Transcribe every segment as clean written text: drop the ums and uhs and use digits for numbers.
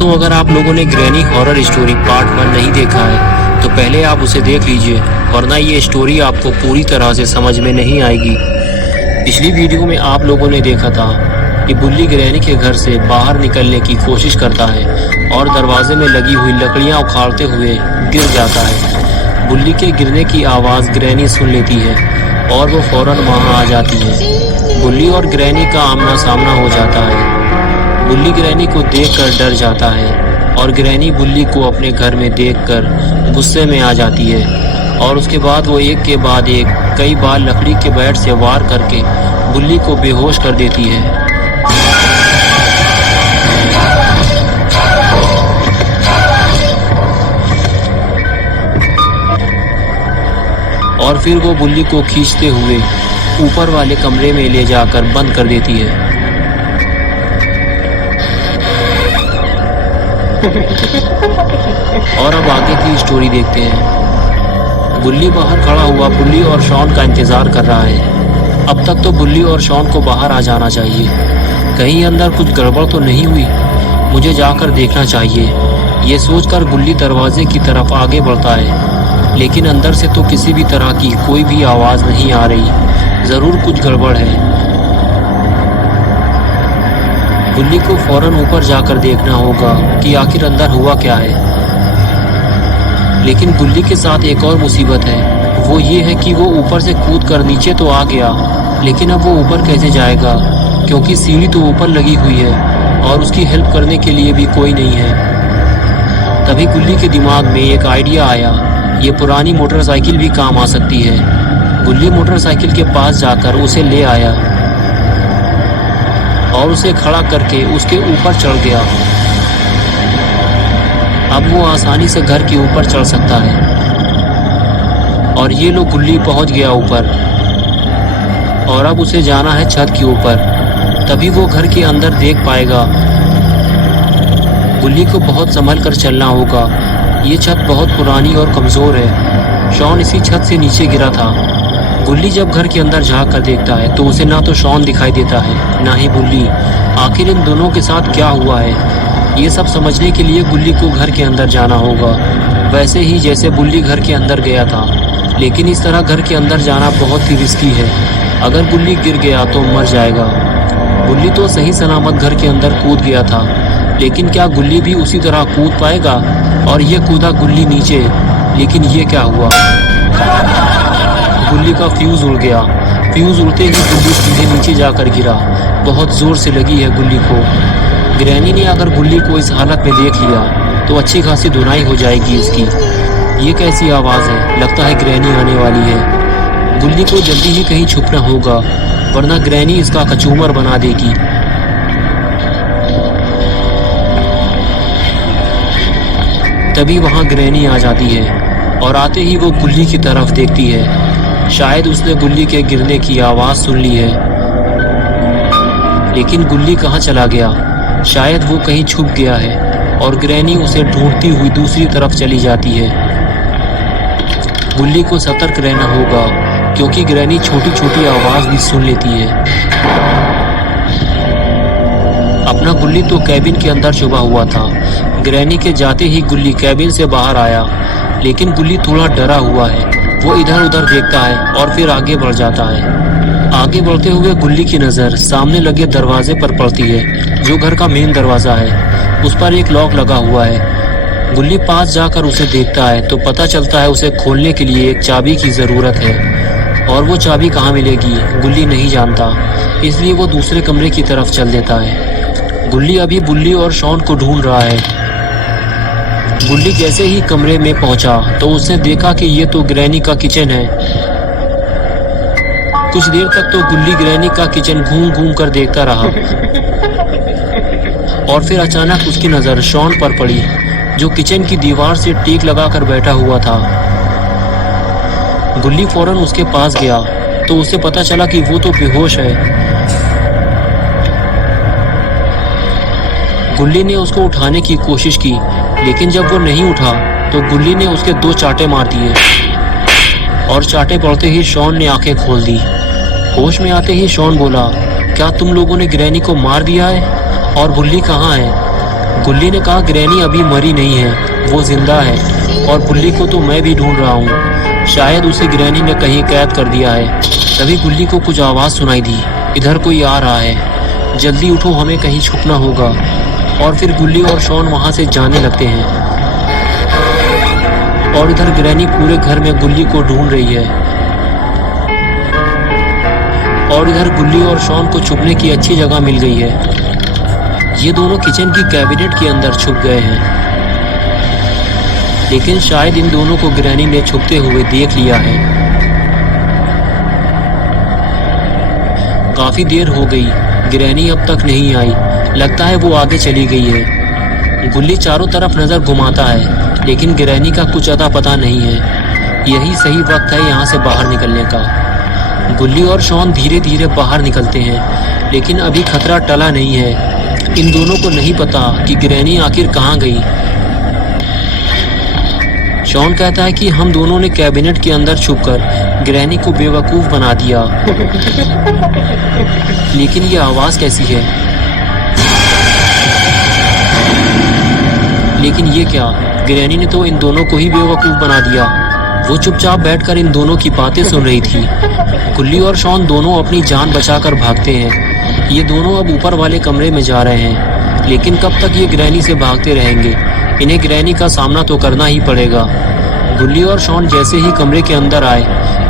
दोस्तों, अगर आप लोगों ने ग्रैनी हॉरर स्टोरी पार्ट 1 नहीं देखा है तो पहले आप उसे देख लीजिए, वरना ये स्टोरी आपको पूरी तरह से समझ में नहीं आएगी। पिछली वीडियो में आप लोगों ने देखा था कि बुल्ली ग्रैनी के घर से बाहर निकलने की कोशिश करता है और दरवाजे में लगी हुई लकड़ियां उखाड़ते हुए गिर जाता है। बुल्ली के गिरने की आवाज़ ग्रैनी सुन लेती है और वो फौरन वहाँ आ जाती है। बुल्ली और ग्रैनी का आमना सामना हो जाता है। बुल्ली ग्रैनी को देखकर डर जाता है और ग्रैनी बुल्ली को अपने घर में देखकर गुस्से में आ जाती है और उसके बाद वो एक के बाद एक कई बार लकड़ी के बैट से वार करके बुल्ली को बेहोश कर देती है। और फिर वो बुल्ली को खींचते हुए ऊपर वाले कमरे में ले जाकर बंद कर देती है। और अब आगे की स्टोरी देखते हैं। बुल्ली बाहर खड़ा हुआ बुल्ली और शॉन का इंतजार कर रहा है। अब तक तो बुल्ली और शॉन को बाहर आ जाना चाहिए। कहीं अंदर कुछ गड़बड़ तो नहीं हुई, मुझे जाकर देखना चाहिए। ये सोचकर बुल्ली दरवाजे की तरफ आगे बढ़ता है, लेकिन अंदर से तो किसी भी तरह की कोई भी आवाज़ नहीं आ रही। ज़रूर कुछ गड़बड़ है। बुल्ली को फौरन ऊपर जाकर देखना होगा कि आखिर अंदर हुआ क्या है। लेकिन बुल्ली के साथ एक और मुसीबत है, वो ये है कि वो ऊपर से कूद कर नीचे तो आ गया, लेकिन अब वो ऊपर कैसे जाएगा, क्योंकि सीढ़ी तो ऊपर लगी हुई है और उसकी हेल्प करने के लिए भी कोई नहीं है। तभी बुल्ली के दिमाग में एक आइडिया आया, ये पुरानी मोटरसाइकिल भी काम आ सकती है। बुल्ली मोटरसाइकिल के पास जाकर उसे ले आया और उसे खड़ा करके उसके ऊपर चढ़ गया। अब वो आसानी से घर के ऊपर चढ़ सकता है। और ये लो बुल्ली पहुंच गया ऊपर और अब उसे जाना है छत के ऊपर, तभी वो घर के अंदर देख पाएगा। बुल्ली को बहुत संभल कर चलना होगा, ये छत बहुत पुरानी और कमज़ोर है। शॉन इसी छत से नीचे गिरा था। बुल्ली जब घर के अंदर झांक कर देखता है तो उसे ना तो शॉन दिखाई देता है ना ही बुल्ली। आखिर इन दोनों के साथ क्या हुआ है, ये सब समझने के लिए बुल्ली को घर के अंदर जाना होगा, वैसे ही जैसे बुल्ली घर के अंदर गया था। लेकिन इस तरह घर के अंदर जाना बहुत ही रिस्की है। अगर बुल्ली गिर गया तो मर जाएगा। बुल्ली तो सही सलामत घर के अंदर कूद गया था, लेकिन क्या गुल्ली भी उसी तरह कूद पाएगा? और ये कूदा गुल्ली नीचे, लेकिन ये क्या हुआ? गुल्ली का फ्यूज़ उड़ गया। फ्यूज़ उड़ते ही गुल्ली सीधे नीचे जाकर गिरा। बहुत ज़ोर से लगी है गुल्ली को। ग्रैनी ने अगर गुल्ली को इस हालत में देख लिया तो अच्छी खासी धुनाई हो जाएगी इसकी। ये कैसी आवाज़ है? लगता है ग्रैनी आने वाली है। गुल्ली को जल्दी ही कहीं छुपना होगा, वरना ग्रैनी इसका कचूमर बना देगी। तभी वहाँ ग्रैनी आ जाती है और आते ही वो गुल्ली की तरफ देखती है। शायद उसने गुल्ली के गिरने की आवाज़ सुन ली है, लेकिन गुल्ली कहाँ चला गया? शायद वो कहीं छुप गया है और ग्रैनी उसे ढूंढती हुई दूसरी तरफ चली जाती है। गुल्ली को सतर्क रहना होगा, क्योंकि ग्रैनी छोटी छोटी आवाज़ भी सुन लेती है। अपना गुल्ली तो कैबिन के अंदर छुपा हुआ था। ग्रैनी के जाते ही गुल्ली कैबिन से बाहर आया, लेकिन गुल्ली थोड़ा डरा हुआ है। वो इधर उधर देखता है और फिर आगे बढ़ जाता है। आगे बढ़ते हुए गुल्ली की नज़र सामने लगे दरवाजे पर पड़ती है, जो घर का मेन दरवाज़ा है। उस पर एक लॉक लगा हुआ है। गुल्ली पास जाकर उसे देखता है तो पता चलता है उसे खोलने के लिए एक चाबी की ज़रूरत है, और वो चाबी कहाँ मिलेगी गुल्ली नहीं जानता, इसलिए वो दूसरे कमरे की तरफ चल देता है। गुल्ली अभी बुल्ली और शॉन को ढूंढ रहा है। गुल्ली जैसे ही कमरे में पहुंचा तो उसने देखा कि ये तो ग्रैनी का किचन है। कुछ देर तक तो गुल्ली ग्रैनी का किचन घूम घूम कर देखता रहा, और फिर अचानक उसकी नज़र शॉन पर पड़ी, जो किचन की दीवार से टेक लगाकर बैठा हुआ था। गुल्ली फौरन उसके पास गया तो उसे पता चला कि वो तो बेहोश है। गुल्ली ने उसको उठाने की कोशिश की, लेकिन जब वो नहीं उठा तो गुल्ली ने उसके 2 चांटे मार दिए, और चांटे पड़ते ही शॉन ने आंखें खोल दी। होश में आते ही शॉन बोला, क्या तुम लोगों ने ग्रैनी को मार दिया है? और बुल्ली कहाँ है? गुल्ली ने कहा ग्रैनी अभी मरी नहीं है, वो जिंदा है और बुल्ली को तो मैं भी ढूंढ रहा हूँ। शायद उसे ग्रैनी ने कहीं कैद कर दिया है। तभी गुल्ली को कुछ आवाज़ सुनाई दी, इधर कोई आ रहा है, जल्दी उठो, हमें कहीं छुपना होगा। और फिर गुल्ली और शॉन वहाँ से जाने लगते हैं और इधर ग्रैनी पूरे घर में गुल्ली को ढूंढ रही है। और इधर गुल्ली और शॉन को छुपने की अच्छी जगह मिल गई है। ये दोनों किचन की कैबिनेट के अंदर छुप गए हैं, लेकिन शायद इन दोनों को ग्रैनी ने छुपते हुए देख लिया है। काफी देर हो गई, ग्रैनी अब तक नहीं आई। लगता है वो आगे चली गई है। गुल्ली चारों तरफ नजर घुमाता है, लेकिन ग्रैनी का कुछ अता पता नहीं है। यही सही वक्त है यहाँ से बाहर निकलने का। गुल्ली और शॉन धीरे धीरे बाहर निकलते हैं, लेकिन अभी खतरा टला नहीं है। इन दोनों को नहीं पता कि ग्रैनी आखिर कहाँ गई। शॉन कहता है कि हम दोनों ने कैबिनेट के अंदर छुपकर ग्रैनी को बेवकूफ बना दिया। लेकिन ये आवाज कैसी है? लेकिन ये क्या? ग्रैनी ने तो इन दोनों को ही बेवकूफ बना दिया। वो चुपचाप बैठकर इन दोनों की बातें सुन रही थी। गुल्ली और शॉन दोनों अपनी जान बचाकर भागते हैं। ये दोनों अब ऊपर वाले कमरे में जा रहे हैं, लेकिन कब तक ये ग्रैनी से भागते रहेंगे? इन्हें ग्रैनी का सामना तो करना ही पड़ेगा। गुल्ली और शॉन जैसे ही कमरे के अंदर आए,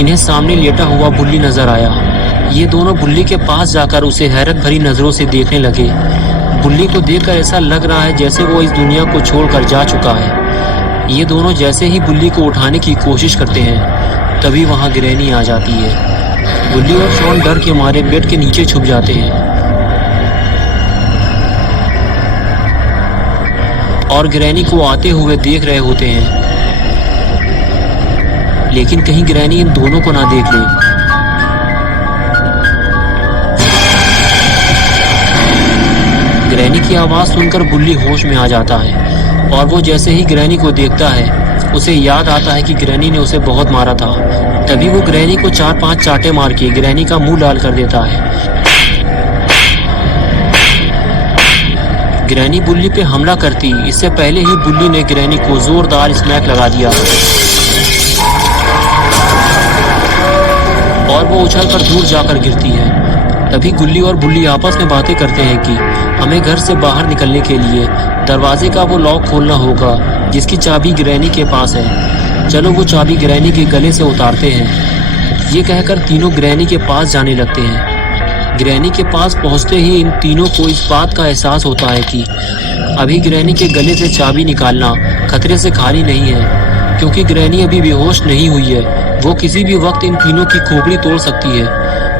इन्हें सामने लेटा हुआ बुल्ली नजर आया। ये दोनों बुल्ली के पास जाकर उसे हैरत भरी नजरों से देखने लगे। बुल्ली को देखकर ऐसा लग रहा है जैसे वो इस दुनिया को छोड़कर जा चुका है। ये दोनों जैसे ही बुल्ली को उठाने की कोशिश करते हैं, तभी वहां ग्रैनी आ जाती है। गुल्ली और शॉन डर के मारे बेड के नीचे छुप जाते हैं और ग्रैनी को आते हुए देख रहे होते हैं, लेकिन कहीं ग्रैनी इन दोनों को ना देख ले। ग्रैनी की आवाज सुनकर बुल्ली होश में आ जाता है और वो जैसे ही ग्रैनी को देखता है, उसे याद आता है कि ग्रैनी ने उसे बहुत मारा था। तभी वो ग्रैनी को 4-5 चाटे मार के ग्रैनी का मुंह लाल कर देता है। ग्रैनी बुल्ली पे हमला करती इससे पहले ही बुल्ली ने ग्रैनी को जोरदार स्मैक लगा दिया और वो उछलकर दूर जाकर गिरती है। तभी गुल्ली और बुल्ली आपस में बातें करते हैं कि हमें घर से बाहर निकलने के लिए दरवाजे का वो लॉक खोलना होगा जिसकी चाबी ग्रैनी के पास है। चलो वो चाबी ग्रैनी के गले से उतारते हैं। ये कहकर तीनों ग्रैनी के पास जाने लगते हैं। ग्रैनी के पास पहुंचते ही इन तीनों को इस बात का एहसास होता है कि अभी ग्रैनी के गले से चाबी निकालना खतरे से खाली नहीं है, क्योंकि ग्रैनी अभी बेहोश नहीं हुई है। वो किसी भी वक्त इन तीनों की खोपड़ी तोड़ सकती है।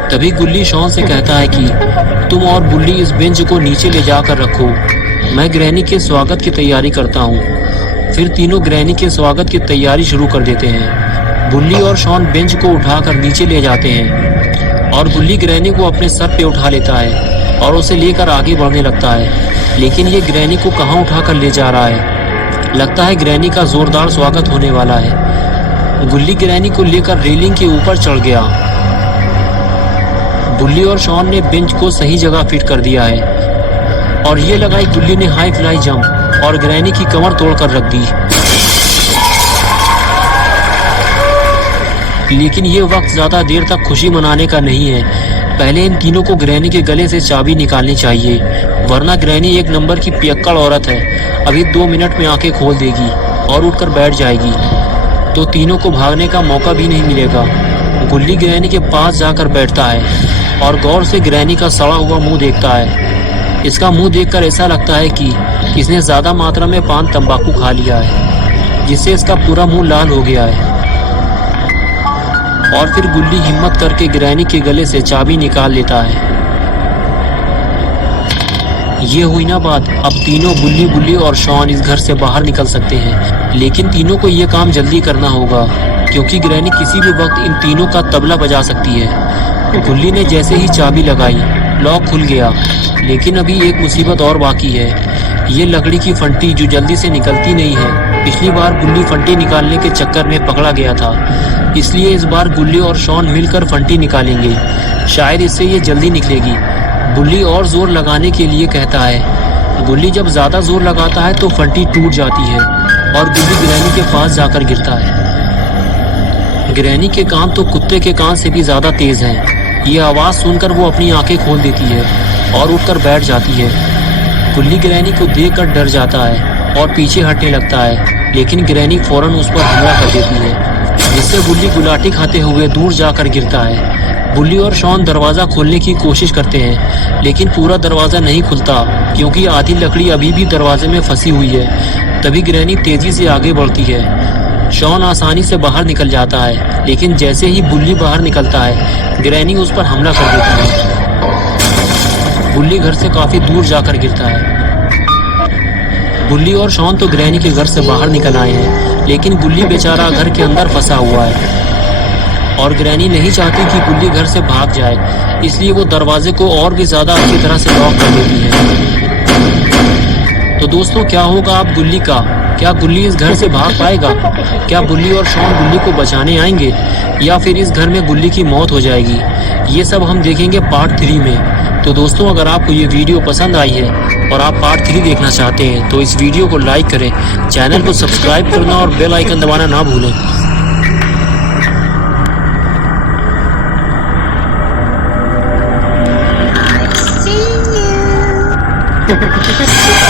तभी गुल्ली शॉन से कहता है कि तुम और बुल्ली इस बेंच को नीचे ले जाकर रखो, मैं ग्रैनी के स्वागत की तैयारी करता हूँ। फिर तीनों ग्रैनी के स्वागत की तैयारी शुरू कर देते हैं। बुल्ली और शॉन बेंच को उठाकर नीचे ले जाते हैं और बुल्ली ग्रैनी को अपने सर पे उठा लेता है और उसे लेकर आगे बढ़ने लगता है। लेकिन ये ग्रैनी को कहाँ उठाकर ले जा रहा है? लगता है ग्रैनी का जोरदार स्वागत होने वाला है। गुल्ली ग्रैनी को लेकर रेलिंग के ऊपर चढ़ गया। बुल्ली और शॉन ने बेंच को सही जगह फिट कर दिया है और ये लगाई गुल्ली ने हाई फ्लाई जंप और ग्रैनी की कमर तोड़कर रख दी। लेकिन ये वक्त ज्यादा देर तक खुशी मनाने का नहीं है। पहले इन तीनों को ग्रैनी के गले से चाबी निकालनी चाहिए, वरना ग्रैनी एक नंबर की पियक्कड़ औरत है। अभी 2 मिनट में आंखें खोल देगी और उठकर बैठ जाएगी, तो तीनों को भागने का मौका भी नहीं मिलेगा। गुल्ली ग्रैनी के पास जाकर बैठता है और गौर से ग्रैनी का सड़ा हुआ मुंह देखता है। इसका मुंह देखकर ऐसा लगता है कि इसने ज्यादा मात्रा में पान तंबाकू खा लिया है, जिससे इसका पूरा मुंह लाल हो गया है। और फिर गुल्ली हिम्मत करके ग्रैनी के गले से चाबी निकाल लेता है। ये हुई ना बात। अब तीनों बुल्ली और शॉन इस घर से बाहर निकल सकते हैं, लेकिन तीनों को ये काम जल्दी करना होगा, क्योंकि ग्रैनी किसी भी वक्त इन तीनों का तबला बजा सकती है। गुल्ली ने जैसे ही चाबी लगाई, लॉक खुल गया। लेकिन अभी एक मुसीबत और बाकी है, ये लकड़ी की फंटी जो जल्दी से निकलती नहीं है। पिछली बार गुल्ली फंटी निकालने के चक्कर में पकड़ा गया था, इसलिए इस बार गुल्ली और शॉन मिलकर फंटी निकालेंगे। शायद इससे ये जल्दी निकलेगी। बुल्ली और जोर लगाने के लिए कहता है, गुल्ली जब ज्यादा जोर लगाता है तो फंटी टूट जाती है और गुल्ली ग्रैनी के पास जाकर गिरता है। ग्रैनी के कान तो कुत्ते के कान से भी ज्यादा तेज हैं। ये आवाज सुनकर वो अपनी आंखें खोल देती है और उठकर बैठ जाती है। गुल्ली ग्रैनी को देखकर डर जाता है और पीछे हटने लगता है, लेकिन ग्रैनी फौरन उस पर हमला कर देती है, जिससे गुल्ली गुलाटी खाते हुए दूर जाकर गिरता है। बुल्ली और शॉन दरवाज़ा खोलने की कोशिश करते हैं, लेकिन पूरा दरवाज़ा नहीं खुलता क्योंकि आधी लकड़ी अभी भी दरवाजे में फंसी हुई है। तभी ग्रैनी तेज़ी से आगे बढ़ती है। शॉन आसानी से बाहर निकल जाता है, लेकिन जैसे ही बुल्ली बाहर निकलता है, ग्रैनी उस पर हमला कर देती है। बुल्ली घर से काफ़ी दूर जाकर गिरता है। बुल्ली और शॉन तो ग्रैनी के घर से बाहर निकल आए हैं, लेकिन बुल्ली बेचारा घर के अंदर फंसा हुआ है और ग्रैनी नहीं चाहती कि बुल्ली घर से भाग जाए, इसलिए वो दरवाजे को और भी ज़्यादा अच्छी तरह से लॉक कर देती है। तो दोस्तों, क्या होगा अब बुल्ली का? क्या बुल्ली इस घर से भाग पाएगा? क्या बुल्ली और शॉन बुल्ली को बचाने आएंगे या फिर इस घर में बुल्ली की मौत हो जाएगी? ये सब हम देखेंगे पार्ट 3 में। तो दोस्तों, अगर आपको ये वीडियो पसंद आई है और आप पार्ट 3 देखना चाहते हैं तो इस वीडियो को लाइक करें, चैनल को सब्सक्राइब करना और बेल आइकन दबाना ना भूलें। See you.